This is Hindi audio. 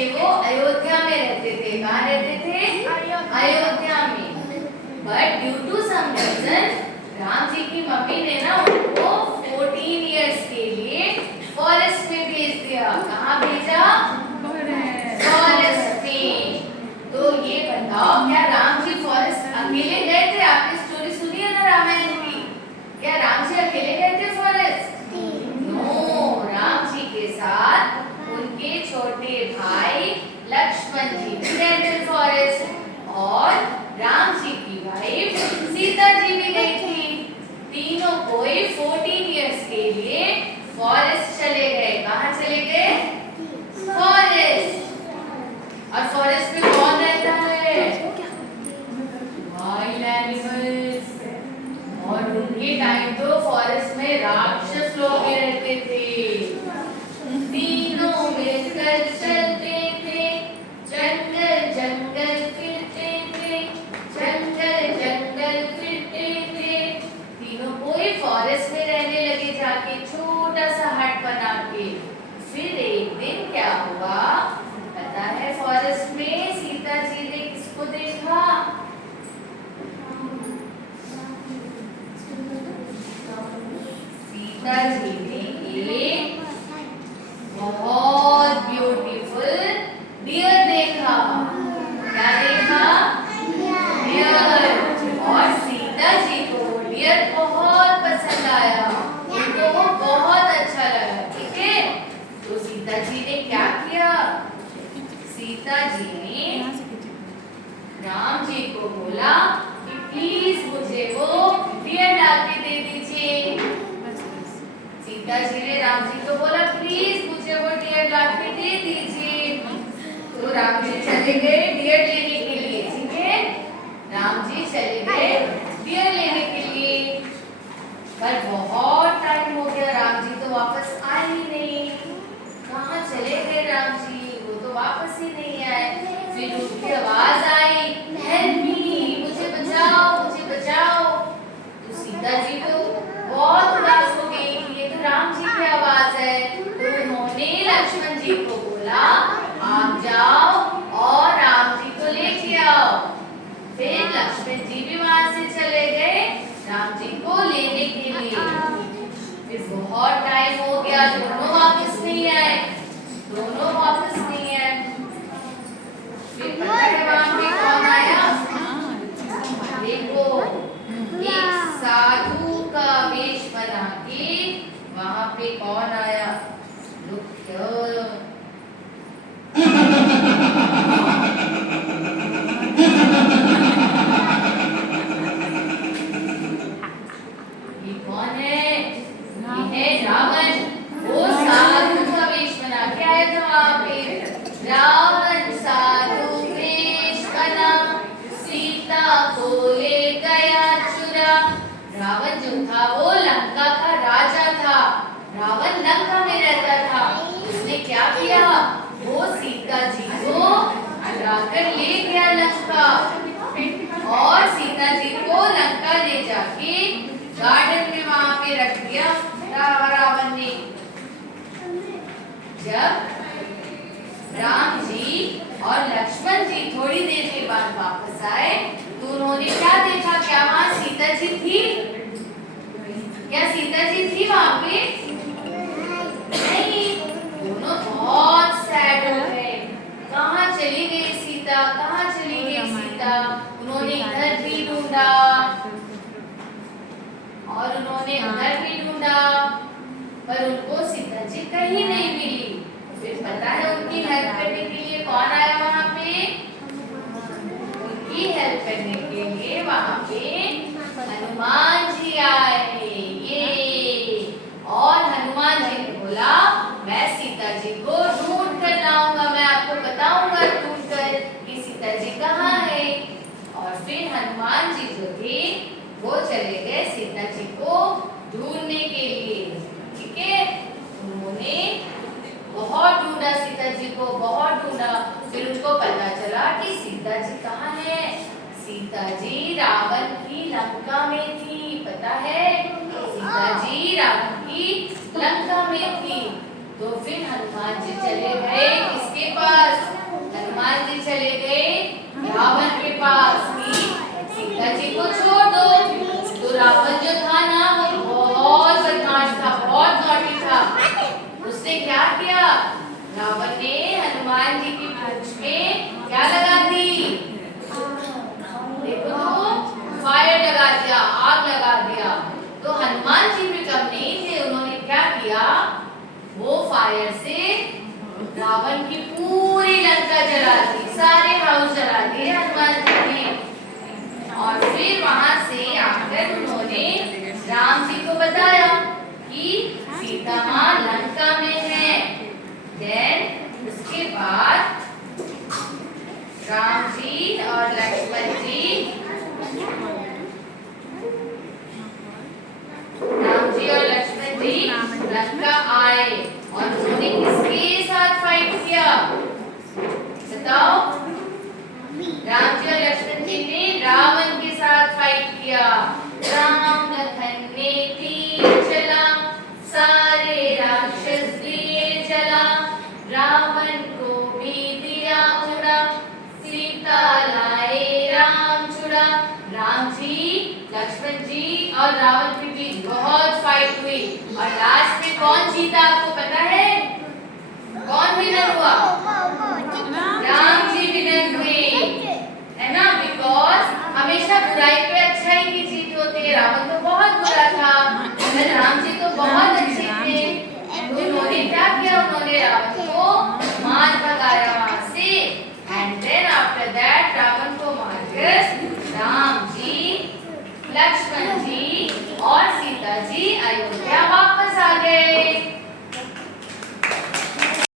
थे वो अयोध्या में रहते थे। कहाँ रहते थे? अयोध्या में। But due to some reason Ram ji की मम्मी ने ना उनको 14 इयर्स के लिए फॉरेस्ट में भेज दिया। कहाँ भेजा? फॉरेस्ट में। तो ये बताओ, क्या राम जी फॉरेस्ट अकेले गए थे? आपने स्टोरी सुनी है ना रामायण की? क्या राम जी अकेले गए थे फॉरेस्ट? नो, राम जी के साथ उनके छोटे भाई लक्ष्मण जी भी गए थे फॉरेस्ट, और राम जी की वाइफ सीता जी भी गई थी। तीनों कोई 14 इयर्स के लिए फॉरेस्ट चले गए। कहाँ चले गए? फॉरेस्ट। और फॉरेस्ट में कौन रहता है? Wild animals. और उनके टाइम तो फॉरेस्ट में राक्षस लोग भी रहते थे। तीनों मिलकर चलते थे, जंगल जंगल फिरते थे, जंगल जंगल फिरते थे। तीनों कोई फॉरेस्ट में रहने लगे जाके, छोटा सा हट बना के। फिर एक दिन क्या हुआ पता है? फॉरेस्ट में सीता जी ने किसको देखा? सीता जी ने एक बहुत ब्यूटीफुल डियर देखा। क्या देखा? डियर। और सीता जी को डियर बहुत पसंद आया, उनको वो बहुत अच्छा लगा। ठीक है, तो सीता जी ने क्या किया? सीता जी ने राम जी को बोला कि प्लीज मुझे वो डियर ला के दे दीजिए। सीता जी ने राम जी को बोला प्लीज मुझे वो डियर ला के दे दीजिए। तो राम जी चले गए डियर लेने के लिए। ठीक है, राम जी चले गए डियर लेने के लिए। पर बहुत टाइम हो गया, राम जी तो वापस आए ही नहीं। कहाँ चले गए राम जी? वो तो वापस ही नहीं आए। फिर उनकी आवाज आई, हेल्प मी, मुझे बचाओ, मुझे बचाओ। तो सीता जी तो बहुत उदास हो गई कि ये तो राम जी की आवाज है। तो उन्होंने लक्ष्मण जी को बोला आप जाओ और राम जी को लेके आओ। फिर लक्ष्मण जी भी वहां से चले गए राम जी को लेने के लिए। फिर बहुत टाइम हो गया, दोनों वापस नहीं आए, दोनों वापस नहीं आए। फिर पता है वहां पे कौन आया? देखो, एक साधु का वेश बना के वहां पे कौन आया? Look here. ये कौन है? ये है रावण। वो साधु का वेश बना के आया था वहां पे। रावण साधु वेश बना, सीता को ले गया चुरा। रावण जो था वो लंका का राजा था। रावण लंका में रहता था। उसने क्या किया? वो सीता जी को चुराकर ले गया लंका, और सीता जी को लंका ले जाके गार्डन में वहां पे रख दिया रावण ने। जब राम जी और लक्ष्मण जी थोड़ी देर के बाद वापस आए तो उन्होंने क्या देखा? क्या वहां सीता जी थी? क्या सीता जी थी वहां पे? नहीं। दोनों बहुत सैड हो गए। कहाँ चली गई सीता? कहाँ चली गई सीता? उन्होंने इधर भी ढूंढा और उन्होंने उधर भी ढूंढा, पर उनको सीता जी कहीं नहीं मिली। फिर पता है उनकी हेल्प करने के लिए कौन आया वहां पे? उनकी हेल्प करने के लिए वहां पे हनुमान जी आए। ये, और हनुमान जी ने बोला मैं सीता जी को ढूंढ कर लाऊंगा, मैं आपको बताऊंगा ढूंढ कर कि सीता जी कहाँ है। और फिर हनुमान जी जो थे वो चले गए सीता जी को ढूंढने के लिए। ठीक है, उन्होंने बहुत ढूंढा सीता जी को, बहुत ढूंढा। फिर उनको पता चला कि सीता जी कहाँ है। सीता जी रावण की लंका में थी। पता है, सीता जी रावण की लंका में थी। तो फिर हनुमान जी चले गए किसके पास? हनुमान जी चले गए रावण के पास कि सीता जी को छोड़ दो। तो रावण जो था ना वो बहुत बदमाश था, बहुत नॉटी था। उसने क्या किया? रावण ने हनुमान जी की पूंछ में क्या लगा दी? देखो तो फायर लगा दिया, आग लगा दिया। तो हनुमान जी भी कम नहीं थे, उन्होंने क्या किया? वो फायर से रावण की पूरी लंका जला दी, सारे हाउस जला दिए हनुमान जी ने। और फिर वहां से आकर उन्होंने राम जी को बताया कि सीता माँ लंका में है। देन उसके बाद राम जी और लक्ष्मण जी लंका आए और उन्होंने किसके साथ फाइट किया? बताओ। राम जी और लक्ष्मण जी ने रावण के साथ फाइट किया। राम लखन ने तीर चला, सारे राक्षस दिए जला, रावण को भी दिया उड़ा, सीता लाए राम छुड़ा। राम जी, लक्ष्मण जी और रावण के बीच बहुत फाइट हुई और लास्ट में कौन जीता आपको पता है? कौन विनर हुआ? राम जी विनर हुए, है ना? बिकॉज हमेशा बुराई पे अच्छाई की जीत होती है। रावण तो बहुत बुरा था, मगर राम जी तो बहुत अच्छे थे। तो उन्होंने क्या किया? उन्होंने रावण को मार भगाया वहां से। And then after that Ravan को मारकर राम जी, लक्ष्मण जी